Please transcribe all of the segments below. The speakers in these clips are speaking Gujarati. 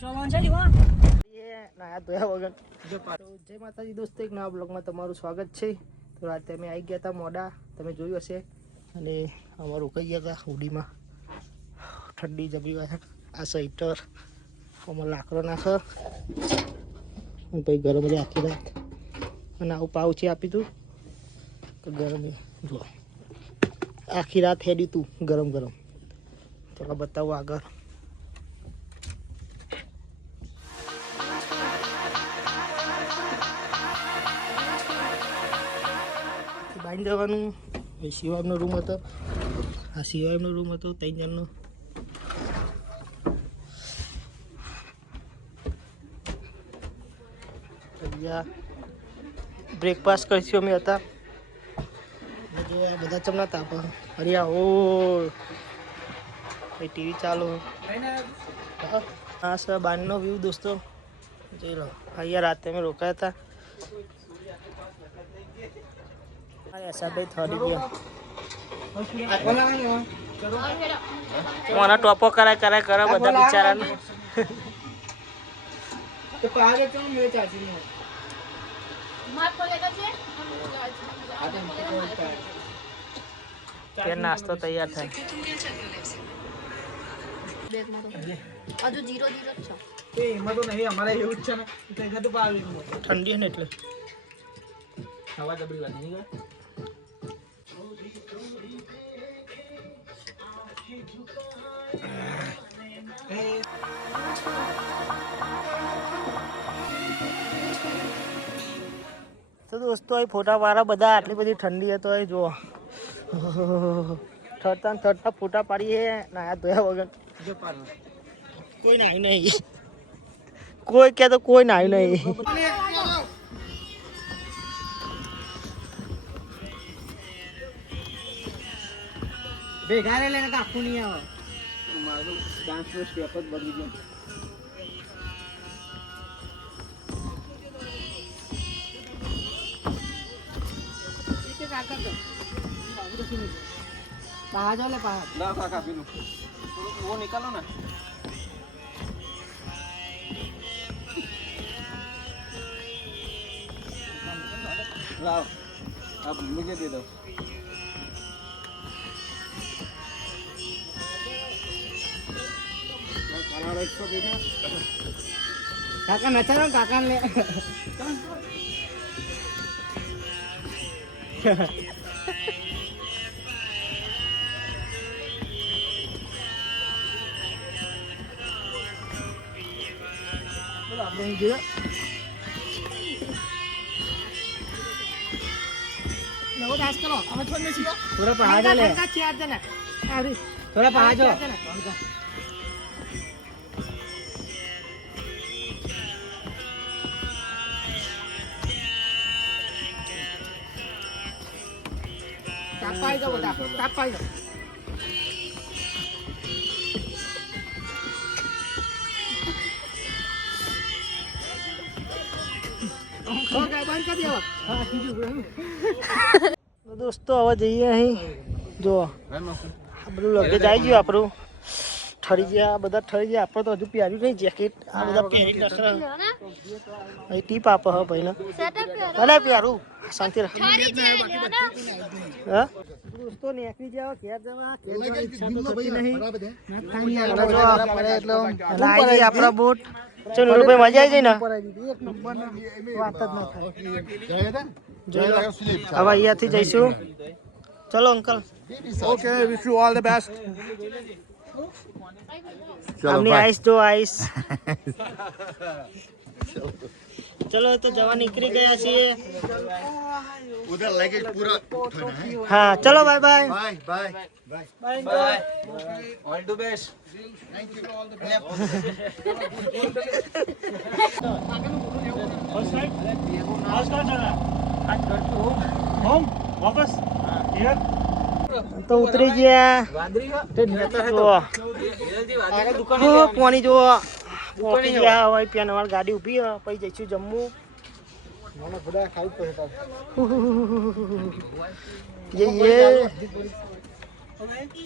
જય માતાજી દોસ્તો, એક નવા બ્લોગમાં તમારું સ્વાગત છે. તો રાતે અમે આવી ગયા હતા મોડા, તમે જોયું હશે. અને અમારું કઈ ગયા હતા હુડીમાં ઠંડી જમી ગયા. આ સ્વેટર આમાં લાકડો નાખ પછી ગરમ જ આખી રાત. અને આવું પાઉચી આપી તું તો ગરમ જો આખી રાત હેડી તું ગરમ ગરમ. ચાલો બતાવું આગળ. બાંધી દેવાનું. શિવાબનો રૂમ હતો, આ શિવાબનો રૂમ હતો 3 જણનો. બ્રેકફાસ્ટ કરીશું અમે હતા. જો આ બધા ચમના તાપ હરિયા ઓ ટીવી ચાલુ. આ સર બારનો વ્યૂ દોસ્તો જોઈ લો. અહીંયા રાતે અમે રોકાયા હતા. મને ટોપો કરાય કરે બધા બિચારાને. નાસ્તો તૈયાર થાય. ઠંડી ને એટલે હવા દબડી વાગી. તો દોસ્તો એ ફોટા વાળા બધા આટલી બધી ઠંડી હતો એ જો થરતા ફોટા પાડીએ. નાયા ધોયા વગર કોઈ નાયું નહીં. કોઈ કે તો કોઈ નાયું નહીં. ભેગા રે લઈને આખું નહીં આવે. મારું ડાન્સ નો સ્ટેપ જ બદલી ગયો. પહાડ લે પહાડ ના કાકા પીનું वो निकालो ना. लाओ अब मुझे दे दो. काका नचा काका ले. थोड़ा पहाड़ ले. थोड़ा पहाड़ जाओ. तापाई जाओ बेटा, तापाई जाओ. દોસ્તો હવે જઈએ અહીં. જો બધું લગે જાય ગયું આપણું. ઠરી ગયા બધા ઠરી ગયા. આપણે તો હજુ પહેર્યું નહીં જેકેટ. આ બધા પહેરી નખરા અહીં ટીપ આપે હ ભાઈને. અરે પહેરું શાંતિ રાખ. હા દોસ્તો નીકળી જાવ ઘેર જવા. ઈચ્છા તો થતી નહીં. આપણા બોટ ચલો ભાઈ મજા આવી જાય ને. વાત જ ના થાય. હવે અહીંયાથી જઈશું. ચલો uncle. Okay wish you all the best. हमने आइस दो आइस. चलो तो जवा निकली गया છીએ. उधर लगेज पूरा. हाँ चलो bye bye. Bye bye bye bye. All the best. Thank you all the best. First right आज कहाँ जाना है? आज घर पे होम वापस हियर. तो उतरी ગયા. પાણી જો પહોંચી ગયા. હવે પેનવાળ ગાડી ઊભી પછી જઈશું જમ્મુ.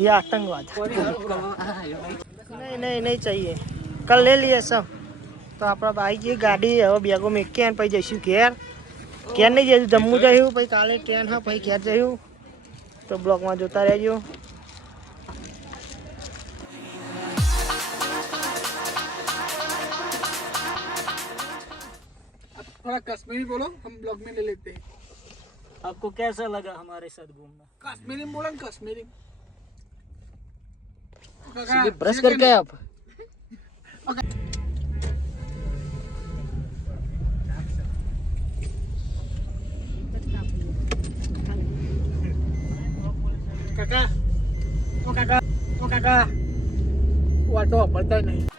ये आतंकवाद नहीं चाहिए. कल ले लिए सब. તો આપણે આવી જઈએ ગાડી હવે બેગો મેકીએ અને પછી જઈશું ઘેર ઘેર નહીં જઈશું જમ્મુ જઈશું પછી કાલે ટ્રેન હા પછી ઘેર જઈશું તો બ્લોગમાં જોતા રહેજો थोड़ा कश्मीरी बोलो, हम ब्लॉग में ले लेते हैं। आपको कैसा लगा हमारे साथ घूमना? कश्मीरी में बोला ना, कश्मीरी ब्रश करके आप काका ओ काका ओ काका वाटो वापरता नहीं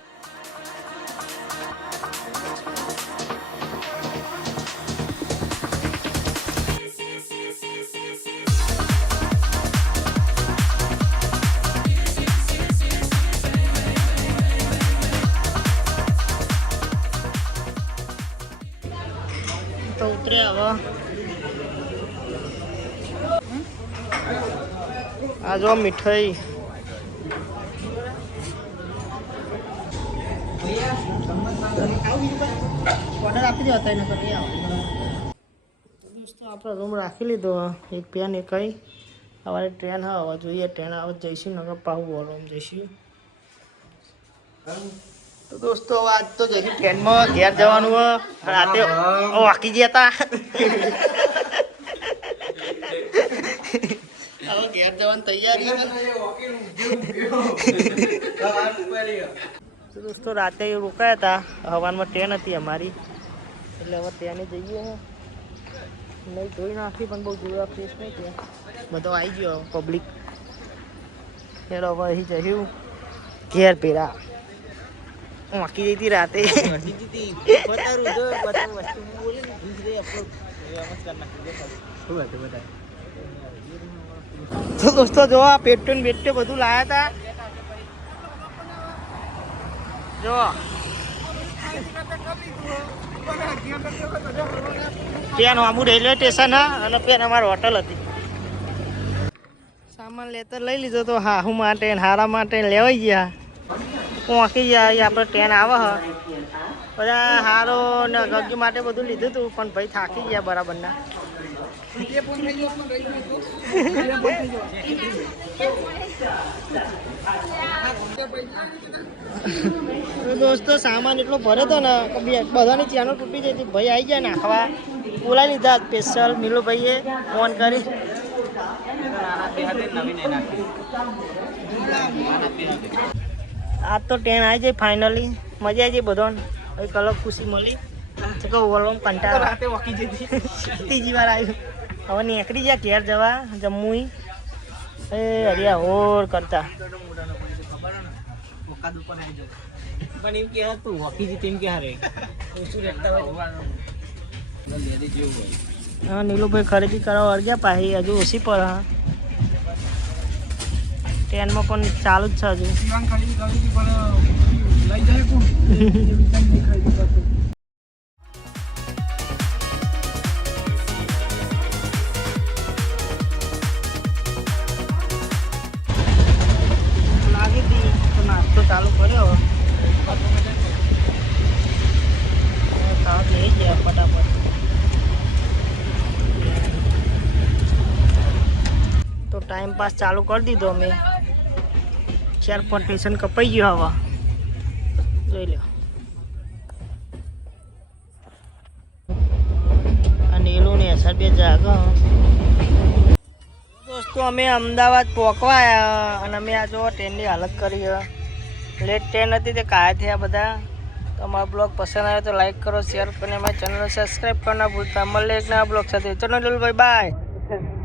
તો ઉતરે હવે આ જો મીઠાઈ ઓર્ડર આપી દો હતા એને કરી આવો દોસ્તો આપણે રૂમ રાખી લીધો એક પેન એક કઈ સવારે ટ્રેન હવે જોઈએ ટ્રેન આવે જઈશું નગર પાહુ રૂમ જઈશું તો દોસ્તો આજ તો જઈશું ટ્રેનમાં ઘેર જવાનું રાતે વાકી ગયા હતા હવે ઘેર જવાની તૈયારી તો દોસ્તો રાતે રોકાયા હતા હવામાં ટ્રેન હતી અમારી એટલે હવે ટ્રેને જઈએ નહીં જોઈ નાખી પણ બહુ જોવા ફ્રેશ નહીં ત્યાં બધો આવી ગયો પબ્લિક એટલે હવે અહીં જઈશું ઘેર પેરા વાંકી જઈ હતી રાતે તો દોસ્તો જો આ પેટ્રોલ બેટ્ટો બધું લાયા હતા જો પેન આમું રેલવે સ્ટેશન હા અને પેન અમારી હોટલ હતી સામાન લેતર લઈ લીધો તો હાહુ માટે હારા માટે લેવાઈ ગયા પહોંચી જાય આપણે ટ્રેન આવે હ બધા હારો ને ગગ્ગી માટે બધું લીધું હતું પણ ભાઈ થાકી ગયા બરાબરના દોસ્તો સામાન એટલો ભર્યો હતો ને બધાની ચેનલ તૂટી જતી ભાઈ આવી જાય નાખવા બોલાવી લીધા સ્પેશિયલ મિલુભાઈએ ફોન કરી આજ તો ટ્રેન આવી જાય ફાઇનલી મજા આવી જાય બધાને એક અલગ ખુશી મળી કે ઓવરઓલ કંટાળો ત્રીજી વાર આવ્યું હવે નીકળી ગયા ઘેર જવા જમ્મુ એ હરિયા હોર કરતા પણ એમ કે તું હોકી જીત એમ કે હારે હા નીલુભાઈ ખરીદી કરવા અડગ્યા પાછી હજુ ઓછી પર હા ટ્રેનમાં પણ ચાલુ જ છે હજુ खरीदी पण लई जाए कोण खरीदी करतो લાગી હતી તો નાસ્તો ચાલુ કર્યો લઈ ગયા ફટાફટ તો ટાઈમ પાસ ચાલુ કરી દીધો અમે ટ્રાન્સપોર્ટેશન કપાઈ ગયો હવે જોઈ લો અને એલું ને અસર બે જાગ દોસ્તો અમે અમદાવાદ પહોંચવાયા અને અમે આ જો ટ્રેનની હાલત કરી લેટ ટ્રેન હતી તે કાયા થયા બધા તો અમારો બ્લોગ પસંદ આવે તો લાઈક કરો શેર કરો અને અમારી ચેનલ સબસ્ક્રાઈબ કરना ભૂલતા મળે એક નવા બ્લોગ સાથે ચલો ભાઈ બાય